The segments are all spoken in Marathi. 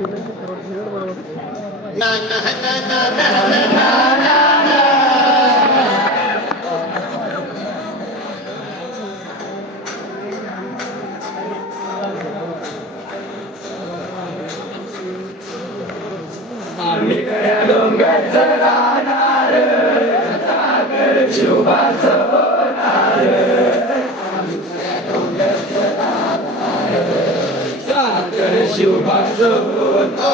na na na na na na na. आम्ही गड्या डोंगराचं राहणार, सागर शुभाचं होणार. आम्ही गड्या डोंगराचं राहणार, सागर शुभाचं होणार.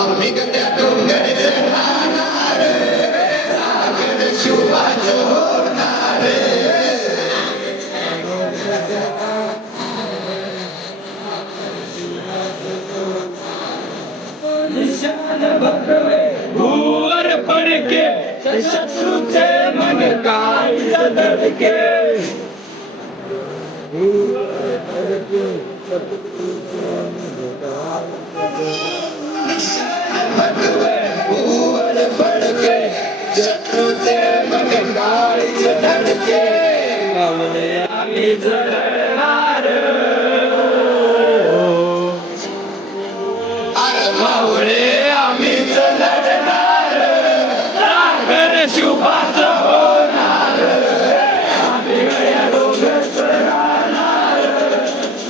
आम्ही गड्या डोंगराचं राहणार, सागर शुभाचं होणार. निशान भगवे भूवर पडके, शत्रूचे मन काय धडके. निशान भगवे भूवर पडके, शत्रूचे मन काय धडके. आम्ही जळणार मावळे, आम्हीच लढणार, सागर शुभाचं होणार. आम्ही गड्या डोंगराचं राहणार,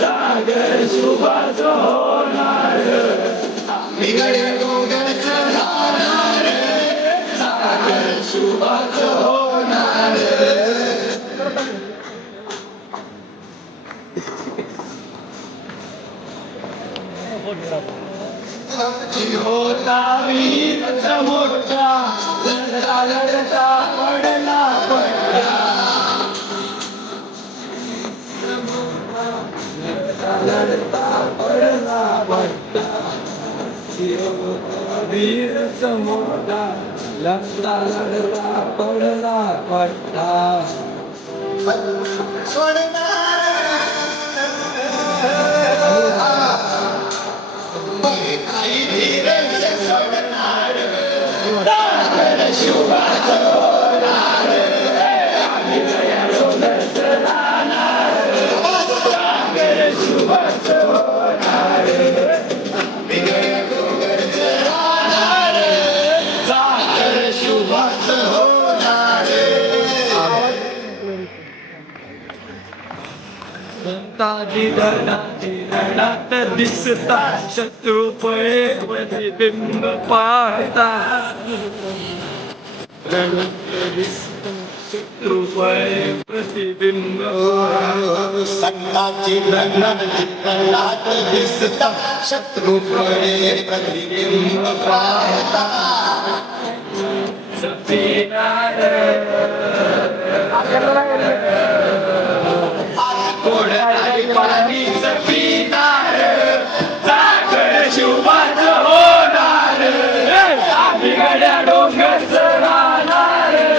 सागर शुभाचं होणार. आम्ही गड्या डोंगराचं राहणार, सागर शुभाचं होणार. होता वीरचा मोठा, लढता लढता पडला पडला. लढता लढता पडला पडला. वीरचा मोठा, लढता लढता पडला पडला. काही धीरज सोडणार, सागर शुभाचं होणार. आम्ही गड्या डोंगराचं राहणार, सागर शुभाचं होणार. आम्ही गड्या डोंगराचं राहणार, सागर शुभाचं होणार. संताजी रणात दिसता, शत्रू पळे प्रतिबिंब पाहता. शत्रू पळे प्रतिबिंब. संताजी रणात दिसता, शत्रू पळे प्रतिबिंब पाहता.